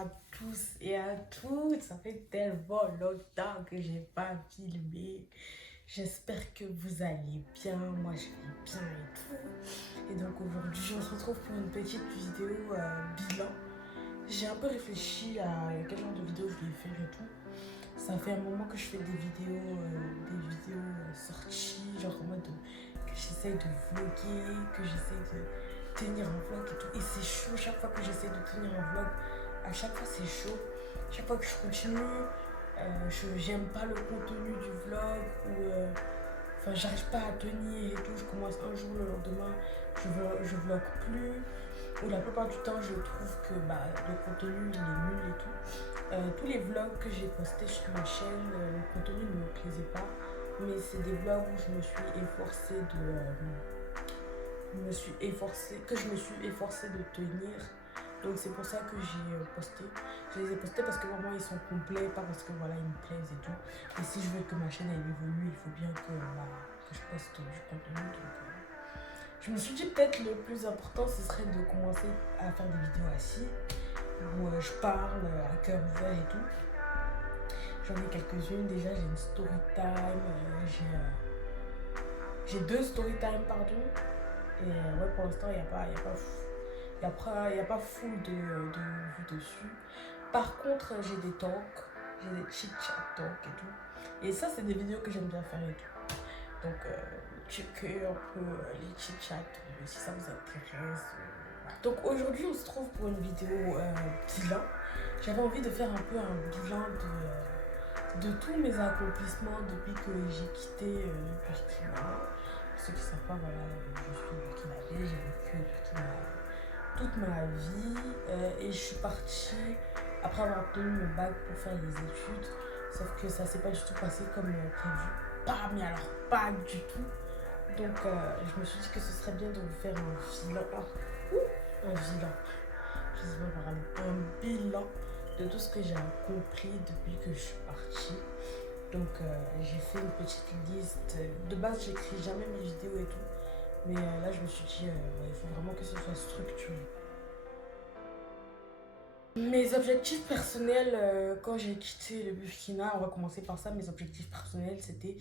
à tous et à toutes. Ça fait tellement longtemps que j'ai pas filmé. J'espère que vous allez bien. Moi, je vais bien et tout. Et donc aujourd'hui, on se retrouve pour une petite vidéo bilan. J'ai un peu réfléchi à quel genre de vidéo je vais faire et tout. Ça fait un moment que je fais des vidéos sorties, genre en mode que j'essaye de vlogger, que j'essaye de tenir un vlog et tout. Et c'est chaud chaque fois que j'essaie de tenir un vlog. À chaque fois c'est chaud. Chaque fois que je continue, j'aime pas le contenu du vlog ou enfin j'arrive pas à tenir et tout. Je commence un jour, le lendemain, je vlog plus. Ou la plupart du temps je trouve que le contenu il est nul et tout. Tous les vlogs que j'ai postés sur ma chaîne, le contenu ne me plaisait pas. Mais c'est des vlogs où je me suis efforcée que je me suis efforcée de tenir. Donc c'est pour ça que j'ai posté. Je les ai postés parce que vraiment ils sont complets, pas parce que voilà ils me plaisent et tout. Et si je veux que ma chaîne elle évolue, il faut bien que je poste du contenu. Donc je me suis dit peut-être le plus important ce serait de commencer à faire des vidéos assis où je parle à cœur ouvert et tout. J'en ai quelques-unes déjà, j'ai une story time, j'ai deux story time pardon. Et ouais, pour l'instant, il n'y a pas full de vues dessus. Par contre, j'ai des talks, j'ai des chit-chat talks et tout. Et ça, c'est des vidéos que j'aime bien faire et tout. Donc, checker un peu les chit-chats si ça vous intéresse. Voilà. Donc, aujourd'hui, on se trouve pour une vidéo bilan. J'avais envie de faire un peu un bilan de tous mes accomplissements depuis que j'ai quitté le Burkina. Pour ceux qui ne savent pas, voilà, je suis burkinabé, j'ai vécu au Burkina toute ma vie et je suis partie après avoir obtenu mon bac pour faire les études. Sauf que ça s'est pas du tout passé comme prévu. Pas, mais alors pas du tout. Donc je me suis dit que ce serait bien de vous faire un bilan. Je sais pas parler. Un bilan de tout ce que j'ai accompli depuis que je suis partie. Donc j'ai fait une petite liste. De base, j'écris jamais mes vidéos et tout. Mais là, je me suis dit, il faut vraiment que ce soit structuré. Mes objectifs personnels, quand j'ai quitté le Burkina, on va commencer par ça. Mes objectifs personnels, c'était...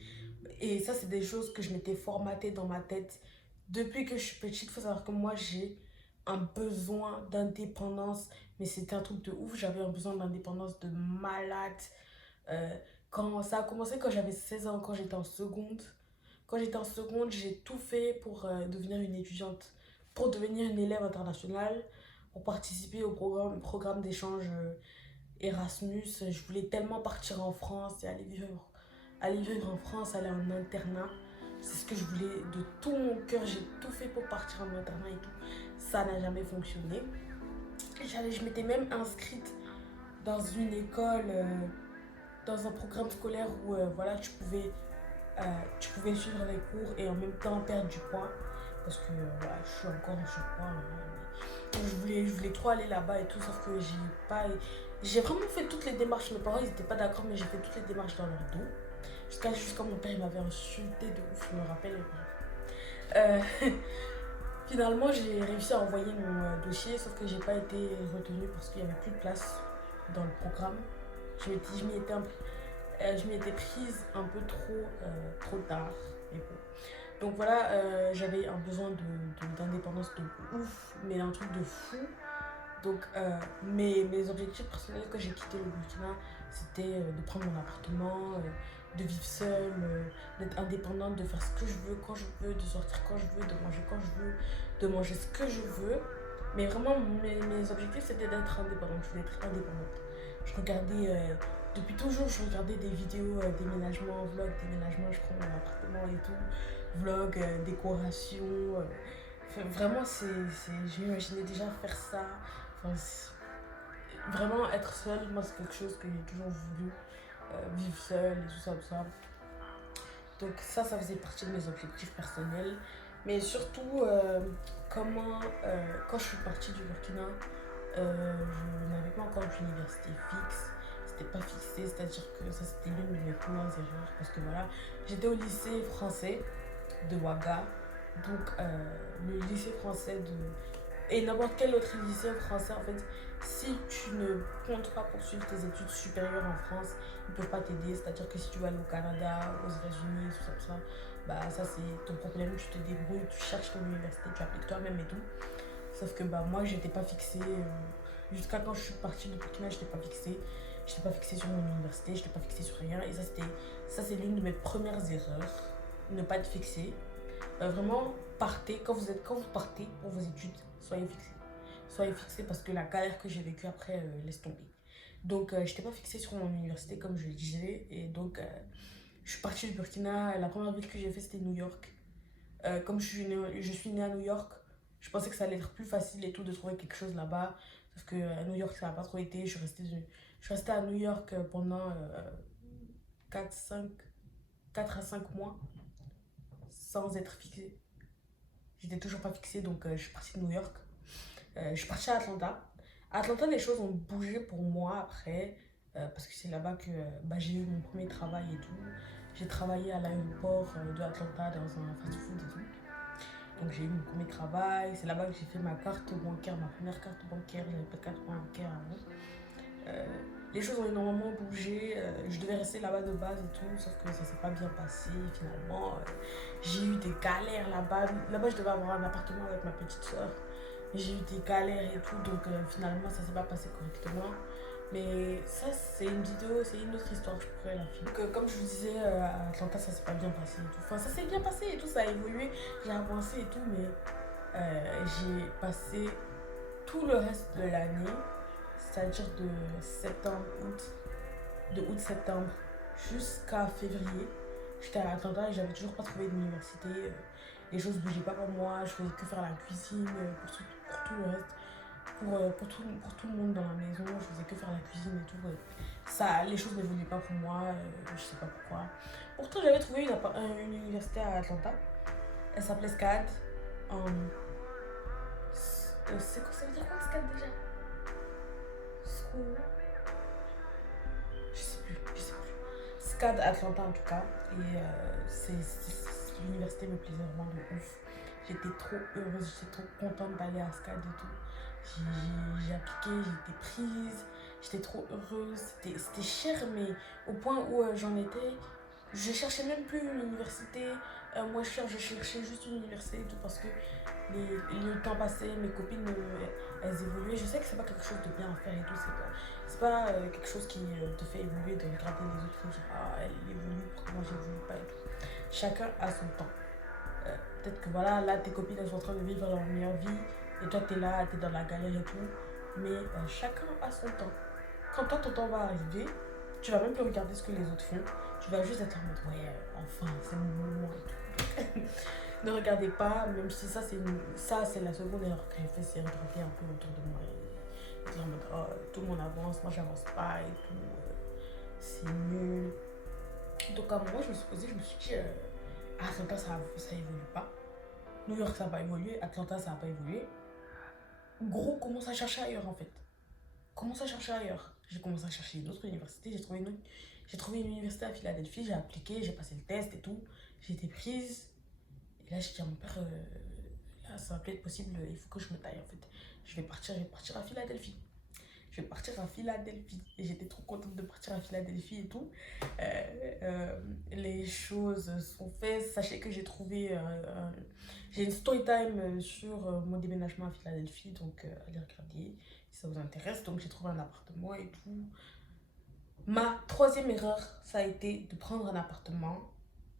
Et ça, c'est des choses que je m'étais formatée dans ma tête depuis que je suis petite. Il faut savoir que moi, j'ai un besoin d'indépendance. Mais c'était un truc de ouf. J'avais un besoin d'indépendance de malade. Euh, Quand ça a commencé quand j'avais 16 ans, quand j'étais en seconde. Quand j'étais en seconde, j'ai tout fait pour devenir une étudiante, pour devenir une élève internationale, pour participer au programme d'échange Erasmus. Je voulais tellement partir en France et aller vivre en France, aller en internat. C'est ce que je voulais de tout mon cœur. J'ai tout fait pour partir en internat et tout. Ça n'a jamais fonctionné. Je m'étais même inscrite dans une école, dans un programme scolaire où voilà, tu pouvais suivre les cours et en même temps perdre du poids. Parce que voilà, je suis encore en surpoids. Je voulais trop aller là-bas et tout, sauf que j'ai vraiment fait toutes les démarches. Mes parents ils étaient pas d'accord, mais j'ai fait toutes les démarches dans leur dos. Jusqu'à mon père il m'avait insulté de ouf, je me rappelle. Euh, Finalement, j'ai réussi à envoyer mon dossier, sauf que j'ai pas été retenue parce qu'il y avait plus de place dans le programme. Je m'y étais prise un peu trop tard. Mais bon. Donc voilà, j'avais un besoin d'indépendance de ouf, mais un truc de fou. Donc mes objectifs personnels quand j'ai quitté le Burkina, c'était de prendre mon appartement, de vivre seule, d'être indépendante, de faire ce que je veux quand je veux, de sortir quand je veux, de manger quand je veux, de manger ce que je veux. Mais vraiment, mes objectifs, c'était d'être indépendante. Je voulais être indépendante. Je regardais, depuis toujours, je regardais des vidéos déménagement, vlog déménagement, je prends mon appartement et tout, vlog, décoration. Vraiment, je m'imaginais déjà faire ça. Enfin, vraiment être seule, moi, c'est quelque chose que j'ai toujours voulu. Vivre seule et tout ça, tout ça. Donc ça faisait partie de mes objectifs personnels. Mais surtout, quand je suis partie du Burkina, je n'avais pas encore d'université fixe. C'était pas fixé, c'est-à-dire que ça c'était l'une de mes premières erreurs. Parce que voilà, j'étais au lycée français de Ouaga. Donc le lycée français et n'importe quel autre lycée français, en fait, si tu ne comptes pas poursuivre tes études supérieures en France, ils ne peuvent pas t'aider. C'est-à-dire que si tu vas aller au Canada, aux États-Unis, tout ça, bah ça c'est ton problème, tu te débrouilles, tu cherches ton université, tu appliques toi-même et tout. Sauf que bah moi j'étais pas fixée, jusqu'à quand je suis partie de Burkina, j'étais pas fixée. J'étais pas fixée sur mon université, j'étais pas fixée sur rien. Et ça c'est l'une de mes premières erreurs, ne pas être fixée. Vraiment, partez, quand vous partez pour vos études, soyez fixés. Soyez fixés parce que la galère que j'ai vécue après, laisse tomber. Donc, je n'étais pas fixée sur mon université comme je le disais. Et donc, je suis partie du Burkina. La première ville que j'ai fait, c'était New York. Comme je suis née à New York, je pensais que ça allait être plus facile et tout de trouver quelque chose là-bas. Sauf que à New York, ça n'a pas trop été. Je suis restée à New York pendant 4, 5, 4 à 5 mois sans être fixée. J'étais toujours pas fixée, donc je suis partie de New York. Je suis partie à Atlanta. À Atlanta, les choses ont bougé pour moi après, parce que c'est là-bas que bah, j'ai eu mon premier travail et tout. J'ai travaillé à l'aéroport de Atlanta dans un fast-food et tout. Donc j'ai eu mon premier travail. C'est là-bas que j'ai fait ma carte bancaire, ma première carte bancaire. J'avais pas de carte bancaire avant. Euh, les choses ont énormément bougé. Je devais rester là-bas de base et tout, sauf que ça s'est pas bien passé finalement. J'ai eu des galères là-bas. Là-bas, je devais avoir un appartement avec ma petite soeur. Mais j'ai eu des galères et tout, donc finalement, ça s'est pas passé correctement. Mais ça, c'est une vidéo, c'est une autre histoire, je pourrais la filmer. Comme je vous disais, à Atlanta, ça s'est pas bien passé et tout. Enfin, ça s'est bien passé et tout, ça a évolué, j'ai avancé et tout, mais j'ai passé tout le reste de l'année, c'est-à-dire de septembre, août, de août-septembre jusqu'à février. J'étais à Atlanta et j'avais toujours pas trouvé d'université. Les choses bougeaient pas pour moi, je faisais que faire la cuisine pour tout le reste. Pour tout le monde dans la maison, je faisais que faire la cuisine et tout. Ça, les choses n'évoluaient pas pour moi, je sais pas pourquoi. Pourtant, j'avais trouvé une université à Atlanta. Elle s'appelait SCAD. C'est quoi, ça veut dire quoi SCAD déjà? School. Je sais plus. SCAD Atlanta en tout cas. Et l'université me plaisait vraiment de ouf. J'étais trop heureuse, j'étais trop contente d'aller à SCAD et tout. J'ai appliqué, j'ai été prise, j'étais trop heureuse. C'était cher, mais au point où j'en étais, je cherchais même plus une université moins chère, je cherchais juste une université et tout parce que le temps passait, mes copines, elles évoluaient. Je sais que c'est pas quelque chose de bien à faire et tout, c'est pas quelque chose qui te fait évoluer, de regarder les autres et dire ah, elle évolue, pourquoi moi j'évolue pas et tout. Chacun a son temps. Peut-être que voilà, là tes copines elles sont en train de vivre leur meilleure vie et toi t'es là, t'es dans la galère et tout. Mais chacun a son temps. Quand toi ton temps va arriver, tu vas même plus regarder ce que les autres font. Tu vas juste être en mode ouais, enfin c'est mon moment et tout. Ne regardez pas, même si ça c'est la seconde erreur que j'ai fait, c'est regarder un peu autour de moi et dire en mode oh, tout le monde avance, moi j'avance pas et tout. C'est nul. Donc à un moment je me suis posée, je me suis dit Atlanta ça évolue pas. New York ça n'a pas évolué, Atlanta ça n'a pas évolué. Gros, commence à chercher ailleurs en fait. Commence à chercher ailleurs. J'ai commencé à chercher une autre université, j'ai trouvé une université à Philadelphie, j'ai appliqué, j'ai passé le test et tout. J'ai été prise. Et là j'ai dit à mon père, là ça va plus être possible, il faut que je me taille en fait. Je vais partir à Philadelphie. Je vais partir à Philadelphie. Et j'étais trop contente de partir à Philadelphie et tout. Les choses sont faites. Sachez que j'ai trouvé. J'ai une story time sur mon déménagement à Philadelphie. Donc, allez regarder si ça vous intéresse. Donc, j'ai trouvé un appartement et tout. Ma troisième erreur, ça a été de prendre un appartement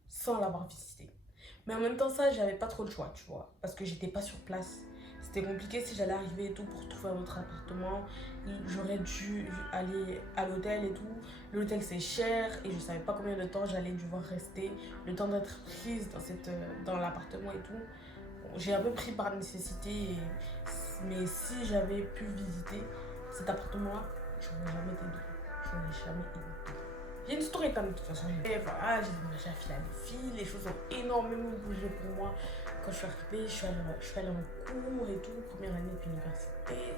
sans l'avoir visité. Mais en même temps, ça, j'avais pas trop le choix, tu vois. Parce que j'étais pas sur place. C'était compliqué si j'allais arriver et tout pour trouver un autre appartement. J'aurais dû aller à l'hôtel et tout. L'hôtel c'est cher et je savais pas combien de temps j'allais devoir rester. Le temps d'être prise dans l'appartement et tout. Bon, j'ai un peu pris par nécessité. Mais si j'avais pu visiter cet appartement-là, j'aurais jamais été dedans. J'aurais jamais été dedans. J'ai une story time de toute façon. Et voilà, j'ai déménagé à Philadelphie. Les choses ont énormément bougé pour moi. Quand je suis arrivée, je suis allée en cours et tout, première année d'université.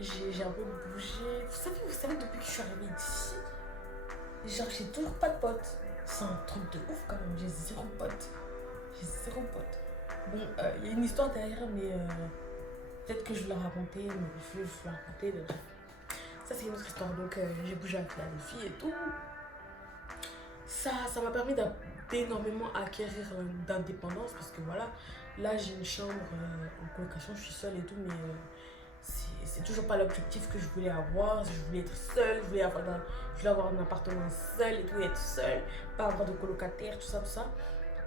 J'ai un peu bougé. Vous savez, depuis que je suis arrivée ici, genre j'ai toujours pas de potes. C'est un truc de ouf quand même, j'ai zéro pote. J'ai zéro pote. Bon, il y a une histoire derrière, mais Peut-être que je vais la raconter, mais je vais la raconter. Mais ça, c'est une autre histoire. Donc, j'ai bougé avec la fille et tout. Ça m'a permis d'énormément acquérir d'indépendance parce que voilà, là j'ai une chambre en colocation, je suis seule et tout, mais c'est toujours pas l'objectif que je voulais avoir. Je voulais être seule, je voulais avoir un appartement seul et tout, être seule, pas avoir de colocataire, tout ça, tout ça.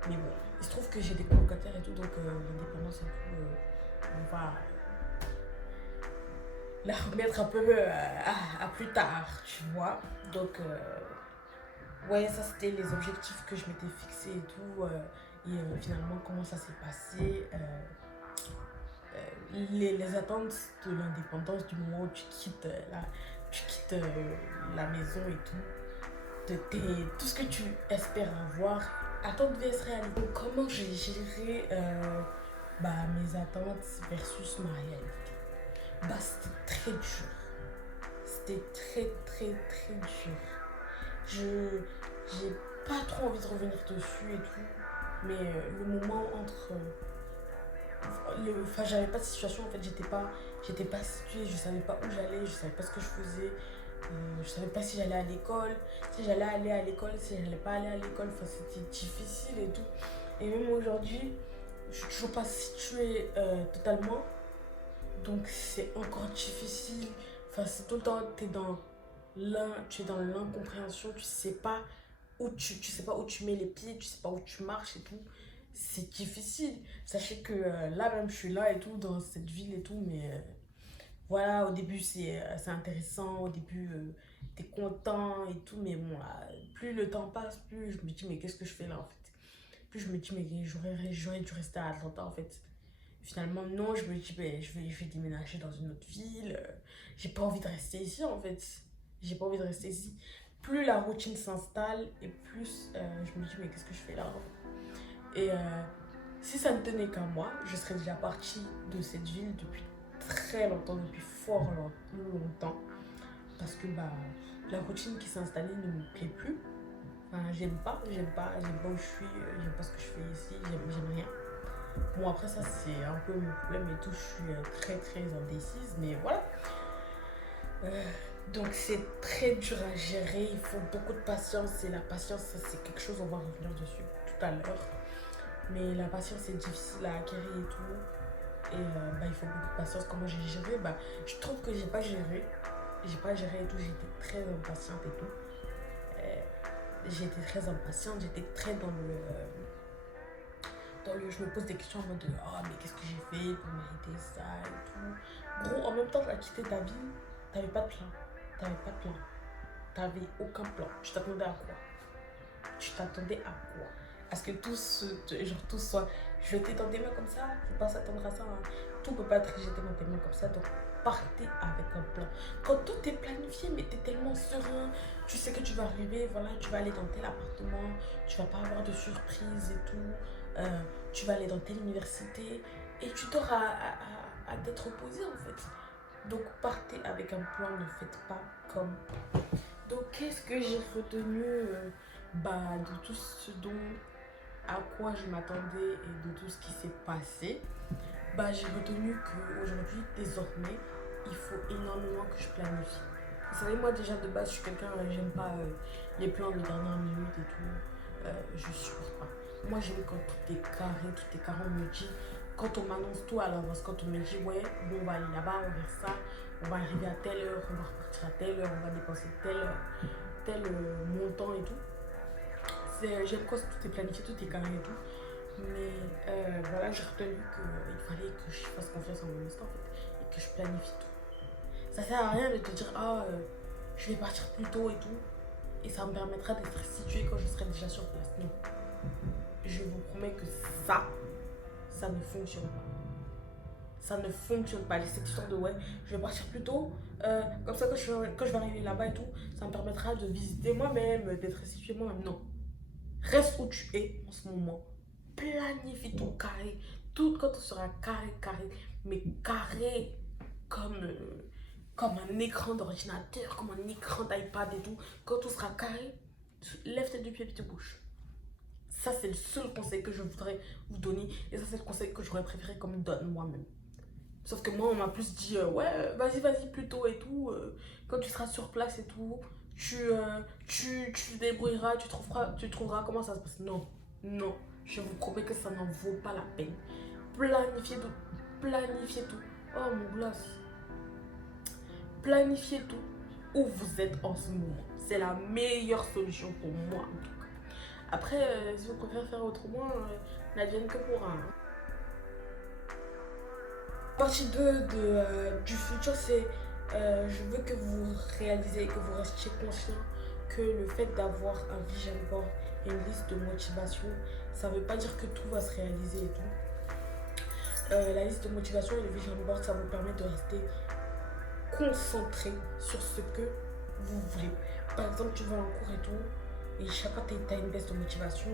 Mais bon, il se trouve que j'ai des colocataires et tout, donc l'indépendance et tout, on va la remettre un peu à plus tard, tu vois. Donc, ouais, ça c'était les objectifs que je m'étais fixés et tout. Finalement, comment ça s'est passé. Les attentes de l'indépendance du moment où tu quittes la maison et tout. Tout ce que tu espères avoir, attentes vs réalité. Donc, comment j'ai géré mes attentes versus ma réalité. Bah, c'était très dur. C'était très, très, très dur. J'ai pas trop envie de revenir dessus et tout, mais le moment entre enfin, j'avais pas de situation, en fait, j'étais pas située, je savais pas où j'allais, je savais pas ce que je faisais, je savais pas si j'allais à l'école, si j'allais aller à l'école, si j'allais pas aller à l'école. Enfin, c'était difficile et tout. Et même aujourd'hui, je suis toujours pas située totalement, donc c'est encore difficile. Enfin, c'est tout le temps, tu es dans l'incompréhension, tu sais pas où tu mets les pieds, tu sais pas où tu marches et tout. C'est difficile. Sachez que là même je suis là et tout dans cette ville et tout, mais voilà, au début c'est intéressant, au début t'es content et tout, mais bon là, plus le temps passe, plus je me dis mais qu'est-ce que je fais là en fait. Plus je me dis mais j'aurais dû rester à Atlanta en fait. Finalement non, je me dis ben, je vais déménager dans une autre ville. J'ai pas envie de rester ici en fait. J'ai pas envie de rester ici. Plus la routine s'installe et plus je me dis mais qu'est-ce que je fais là. Et si ça ne tenait qu'à moi, je serais déjà partie de cette ville depuis très longtemps, depuis fort longtemps. Parce que la routine qui s'est installée ne me plaît plus. Enfin, j'aime pas où je suis, j'aime pas ce que je fais ici, j'aime rien. Bon, après ça, c'est un peu mon problème et tout, je suis très très indécise, mais voilà. Euh, donc c'est très dur à gérer, il faut beaucoup de patience et la patience, ça, c'est quelque chose, on va revenir dessus tout à l'heure. Mais la patience c'est difficile à acquérir et tout. Et il faut beaucoup de patience. Comment j'ai géré, je trouve que j'ai pas géré. J'ai pas géré et tout, j'étais très impatiente et tout. J'étais très impatiente, j'étais très je me pose des questions en mode de oh mais qu'est-ce que j'ai fait pour mériter ça et tout. Gros, en même temps, tu as quitté ta ville, t'avais pas de plan. T'avais pas de plan. T'avais aucun plan. Tu t'attendais à quoi? Tu t'attendais à quoi? À ce que tout soit jeté dans tes mains comme ça? Faut pas s'attendre à ça. Hein. Tout peut pas être jeté dans tes mains comme ça. Donc partez avec un plan. Quand tout est planifié, mais t'es tellement serein, tu sais que tu vas arriver, voilà, tu vas aller dans tel appartement, tu vas pas avoir de surprise et tout. Tu vas aller dans telle université et tu t'auras à t'être reposé en fait. Donc partez avec un plan, ne faites pas comme. Donc qu'est-ce que j'ai retenu de tout ce à quoi je m'attendais et de tout ce qui s'est passé. J'ai retenu qu'aujourd'hui, désormais, il faut énormément que je planifie. Vous savez, moi déjà de base, je suis quelqu'un, j'aime pas les plans de dernière minute et tout. Je supporte pas. Moi, j'aime quand tout est carré, on me dit, quand on m'annonce tout à l'avance, quand on me dit, ouais, bon, on va aller là-bas, on va faire ça, on va arriver à telle heure, on va repartir à telle heure, on va dépenser tel montant et tout. J'aime quand tout est planifié, tout est carré et tout. Mais voilà, j'ai retenu qu'il fallait que je fasse confiance en mon instinct en fait, et que je planifie tout. Ça sert à rien de te dire, je vais partir plus tôt et tout, et ça me permettra d'être située quand je serai déjà sur place. Non. Je vous promets que ça ne fonctionne pas. Ça ne fonctionne pas. Cette histoire de ouais, je vais partir plus tôt, comme ça quand je vais arriver là-bas et tout, ça me permettra de visiter moi-même, d'être située moi-même. Non. Reste où tu es en ce moment. Planifie ton carré. Tout quand tu seras carré, mais carré comme, comme un écran d'ordinateur, comme un écran d'iPad et tout. Quand tout sera carré, lève tes deux pieds et te bouge. Ça, c'est le seul conseil que je voudrais vous donner. Et ça, c'est le conseil que j'aurais préféré qu'on me donne moi-même. Sauf que moi, on m'a plus dit, ouais, vas-y, plus tôt et tout. Quand tu seras sur place et tout, tu te débrouilleras, tu trouveras comment ça se passe. Non, non, je vous promets que ça n'en vaut pas la peine. Planifiez tout, planifiez tout. Oh mon gloss. Planifiez tout où vous êtes en ce moment. C'est la meilleure solution pour moi en tout cas. Après, si vous préférez faire autrement, n'advienne que pour un. Partie 2 du futur, c'est je veux que vous réalisez, que vous restiez conscient que le fait d'avoir un vision board et une liste de motivation, ça ne veut pas dire que tout va se réaliser et tout. La liste de motivation et le vision board, ça vous permet de rester concentré sur ce que vous voulez. Par exemple, tu vas en cours et tout, et chaque fois tu as une baisse de motivation,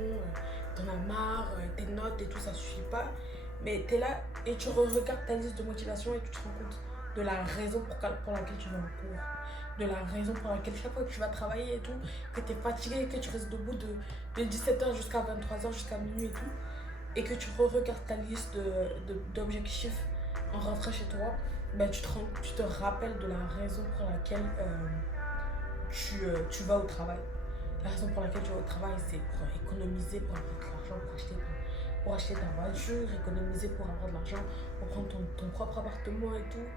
t'en as marre, tes notes et tout, ça suffit pas. Mais tu es là et tu regardes ta liste de motivation et tu te rends compte de la raison pour laquelle tu vas en cours. De la raison pour laquelle chaque fois que tu vas travailler et tout, que tu es fatigué, que tu restes debout de 17h jusqu'à 23h, jusqu'à minuit et tout, et que tu regardes ta liste d'objectifs en rentrant chez toi, ben tu te rappelles de la raison pour laquelle tu vas au travail. La raison pour laquelle tu vas au travail, c'est pour économiser, pour avoir de l'argent, pour acheter ta voiture, économiser pour avoir de l'argent, pour prendre ton propre appartement et tout.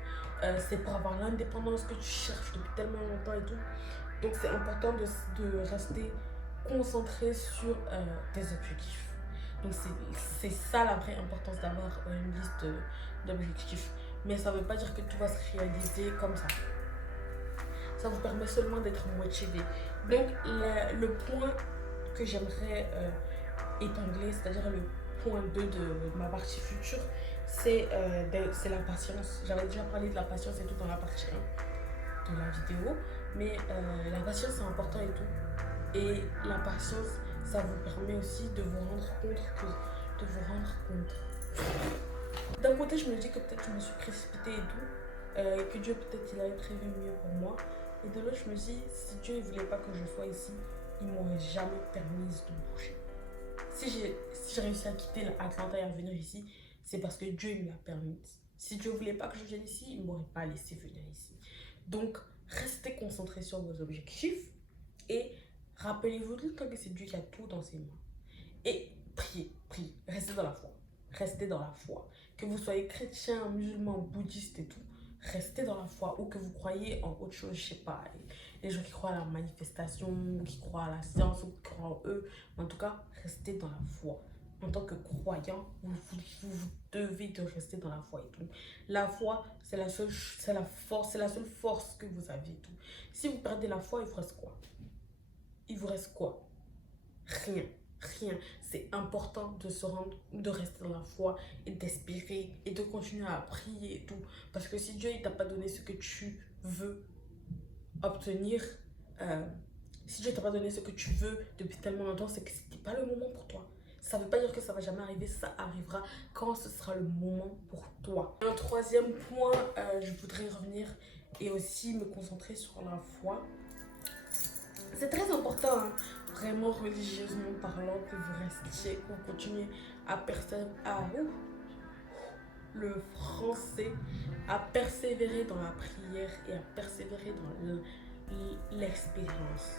C'est pour avoir l'indépendance que tu cherches depuis tellement longtemps et tout. Donc c'est important de rester concentré sur tes objectifs. Donc c'est ça la vraie importance d'avoir une liste d'objectifs. Mais ça ne veut pas dire que tout va se réaliser comme ça. Ça vous permet seulement d'être motivé. Donc le point que j'aimerais épingler, c'est-à-dire le point 2 de ma partie future, c'est la patience. J'avais déjà parlé de la patience et tout dans la partie 1 de la vidéo. Mais la patience c'est important et tout. Et la patience, ça vous permet aussi de vous rendre compte. D'un côté, je me dis que peut-être je me suis précipitée et tout, et que Dieu peut-être il avait prévu mieux pour moi. Et de l'autre, je me dis, si Dieu ne voulait pas que je sois ici, il m'aurait jamais permis de bouger. Si j'ai réussi à quitter l'Atlanta et à venir ici, c'est parce que Dieu me l'a permis. Si Dieu ne voulait pas que je vienne ici, il ne m'aurait pas laissé venir ici. Donc, restez concentrés sur vos objectifs et rappelez-vous tout le temps que c'est Dieu qui a tout dans ses mains. Et priez, restez dans la foi. Restez dans la foi. Que vous soyez chrétien, musulman, bouddhiste et tout, restez dans la foi. Ou que vous croyez en autre chose, je sais pas. Les gens qui croient à la manifestation, qui croient à la science, ou qui croient en eux. Mais en tout cas, restez dans la foi. En tant que croyant, vous devez de rester dans la foi et tout. La foi, c'est la seule force que vous avez et tout. Si vous perdez la foi, il vous reste quoi? Il vous reste quoi? Rien. C'est important de rester dans la foi et d'espérer et de continuer à prier et tout. Parce que si Dieu ne t'a pas donné ce que tu veux obtenir, si Dieu t'a pas donné ce que tu veux depuis tellement longtemps, c'est que c'était pas le moment pour toi. Ça veut pas dire que ça va jamais arriver, ça arrivera quand ce sera le moment pour toi. Un troisième point, je voudrais revenir et aussi me concentrer sur la foi. C'est très important, hein, vraiment religieusement parlant, que vous restiez, que vous continuez à le français, à persévérer dans la prière et à persévérer dans l'expérience.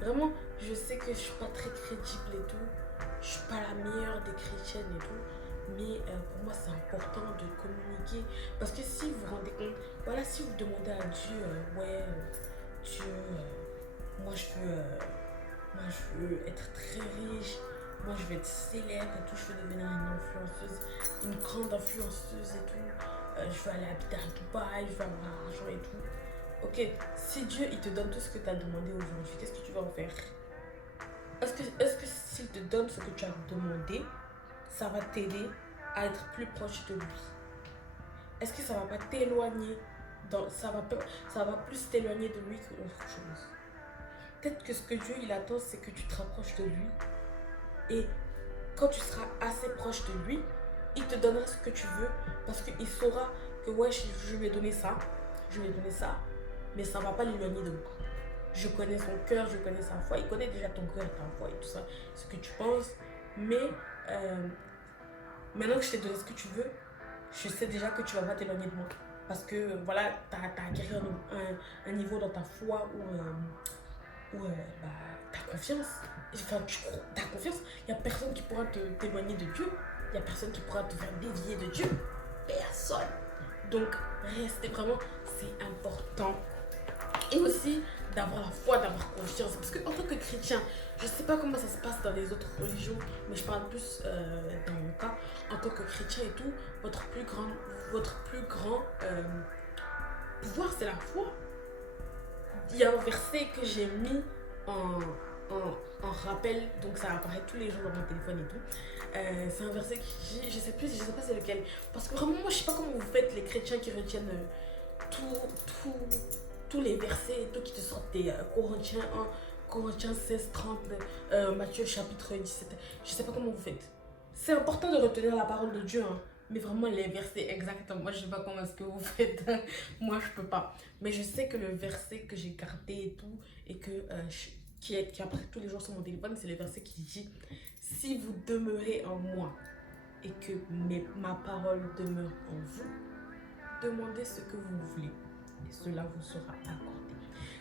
Vraiment, je sais que je suis pas très crédible et tout, je suis pas la meilleure des chrétiennes et tout, mais pour moi c'est important de communiquer, parce que si vous vous rendez compte, voilà, si vous demandez à Dieu, Dieu, moi je veux être très riche, moi je veux être célèbre et tout, je veux devenir une influenceuse, une grande influenceuse et tout, je veux aller habiter à Dubaï, je veux avoir l'argent et tout. Ok, si Dieu il te donne tout ce que tu as demandé aujourd'hui, qu'est-ce que tu vas en faire? Est-ce que s'il te donne ce que tu as demandé, ça va t'aider à être plus proche de lui? Est-ce que ça va pas t'éloigner, ça va plus t'éloigner de lui qu'autre chose? Peut-être que ce que Dieu il attend, c'est que tu te rapproches de lui. Et quand tu seras assez proche de lui, il te donnera ce que tu veux. Parce qu'il saura que ouais, je lui ai donné ça. Mais ça ne va pas l'éloigner de moi. Je connais son cœur, je connais sa foi. Il connaît déjà ton cœur et ta foi et tout ça. Ce que tu penses. Mais maintenant que je t'ai donné ce que tu veux, je sais déjà que tu vas pas t'éloigner de moi. Parce que voilà, tu as acquis un niveau dans ta foi où bah, tu as confiance. Enfin, tu as confiance. Il n'y a personne qui pourra t'éloigner de Dieu. Il n'y a personne qui pourra te faire dévier de Dieu. Personne. Donc, restez vraiment, c'est important. Et aussi d'avoir la foi, d'avoir confiance. Parce qu'en tant que chrétien, je ne sais pas comment ça se passe dans les autres religions, mais je parle plus dans mon cas, en tant que chrétien et tout, votre plus grand pouvoir, c'est la foi. Il y a un verset que j'ai mis en rappel, donc ça apparaît tous les jours dans mon téléphone et tout. C'est un verset qui dit, je sais pas c'est lequel. Parce que vraiment, moi, je sais pas comment vous faites les chrétiens qui retiennent tous les versets et tout qui te sortent des Corinthiens 1, Corinthiens 16, 30, Matthieu chapitre 17. Je sais pas comment vous faites. C'est important de retenir la parole de Dieu, hein. Mais vraiment les versets exactement. Moi je sais pas comment est-ce que vous faites. Moi je peux pas. Mais je sais que le verset que j'ai gardé et tout, et que qui apparaît tous les jours sur mon téléphone, c'est le verset qui dit: si vous demeurez en moi et que ma parole demeure en vous, demandez ce que vous voulez et cela vous sera accordé.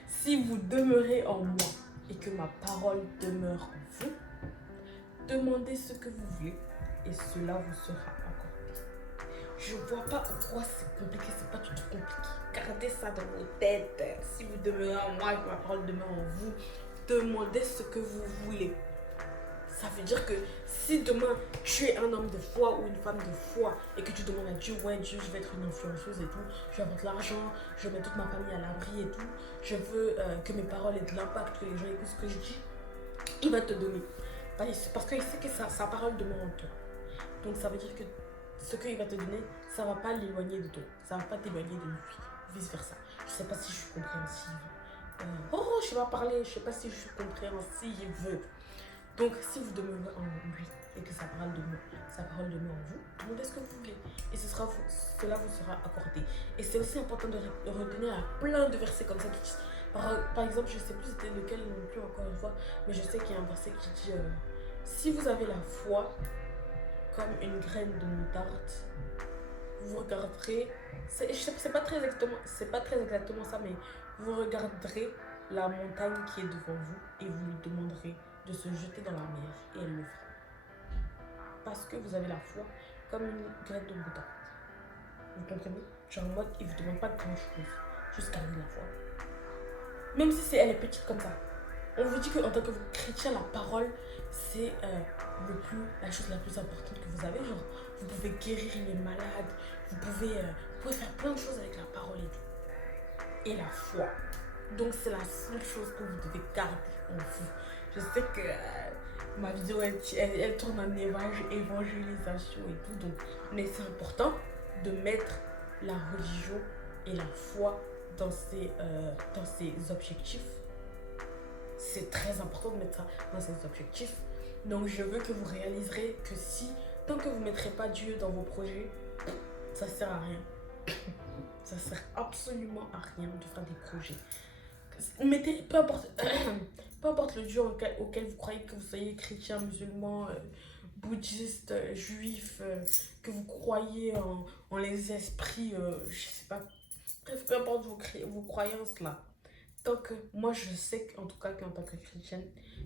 Si vous demeurez en moi et que ma parole demeure en vous, demandez ce que vous voulez et cela vous sera accordé. Je vois pas en quoi c'est compliqué, c'est pas du tout compliqué. Gardez ça dans vos têtes. Si vous demeurez en moi et que ma parole demeure en vous, demandez ce que vous voulez. Ça veut dire que si demain tu es un homme de foi ou une femme de foi et que tu demandes à Dieu, ouais Dieu, je vais être une influenceuse et tout, je vais avoir de l'argent, je vais mettre toute ma famille à l'abri et tout, je veux que mes paroles aient de l'impact, que les gens écoutent ce que je dis, il va te donner. Parce qu'il sait que sa parole demeure en toi. Donc ça veut dire que ce qu'il va te donner, ça ne va pas l'éloigner de toi, ça ne va pas t'éloigner de lui, vice versa. Je ne sais pas si je suis compréhensive. Je ne sais pas parler, je ne sais pas si je suis compréhensive. Donc, si vous demeurez en lui et que sa parole demeure en vous, demandez ce que vous voulez. Et cela vous sera accordé. Et c'est aussi important de retenir plein de versets comme ça qui disent. Par exemple, je ne sais plus c'était lequel non plus encore une fois, mais je sais qu'il y a un verset qui dit si vous avez la foi comme une graine de moutarde, vous regarderez. C'est pas très exactement ça, mais vous regarderez la montagne qui est devant vous et vous lui demanderez de se jeter dans la mer et elle le fera. Parce que vous avez la foi comme une graine de moutarde. Vous comprenez? Genre en mode, il ne vous demande pas de grand chose, juste garder la foi. Même si elle est petite comme ça. On vous dit qu'en tant que chrétien, la parole, c'est la chose la plus importante que vous avez. Genre, vous pouvez guérir les malades, vous pouvez faire plein de choses avec la parole et tout. Et la foi. Donc, c'est la seule chose que vous devez garder en vous. Je sais que ma vidéo, elle tourne en évangélisation et tout. Donc, mais c'est important de mettre la religion et la foi dans ses objectifs. C'est très important de mettre ça dans ses objectifs. Donc, je veux que vous réaliserez que tant que vous ne mettrez pas Dieu dans vos projets, ça ne sert à rien. Ça ne sert absolument à rien de faire des projets. Mettez, peu importe le Dieu auquel vous croyez, que vous soyez chrétien, musulman, bouddhiste, juif, que vous croyez en les esprits, je sais pas, bref, peu importe vos croyances là. Donc, moi je sais en tout cas qu'en tant que chrétienne,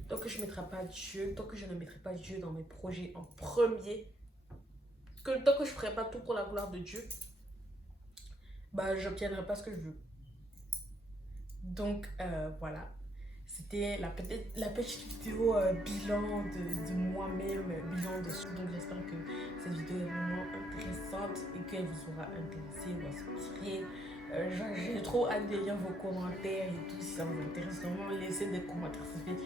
tant que je ne mettrai pas Dieu, tant que je ne mettrai pas Dieu dans mes projets en premier, tant que je ne ferai pas tout pour la gloire de Dieu, bah j'obtiendrai pas ce que je veux. Donc voilà, c'était la petite vidéo bilan de moi-même, bilan de tout. Donc j'espère que cette vidéo est vraiment intéressante et qu'elle vous aura intéressé ou inspiré. J'ai trop hâte de lire vos commentaires et tout, si ça vous intéresse vraiment, laissez des commentaires, ça fait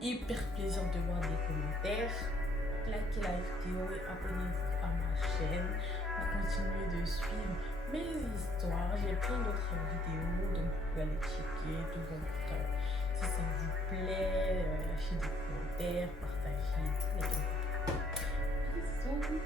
hyper plaisir de voir des commentaires. Likez la vidéo et abonnez-vous à ma chaîne pour continuer de suivre mes histoires. J'ai plein d'autres vidéos, donc vous pouvez aller checker tout. Donc, si ça vous plaît, lâchez des commentaires, partagez tout. Bisous.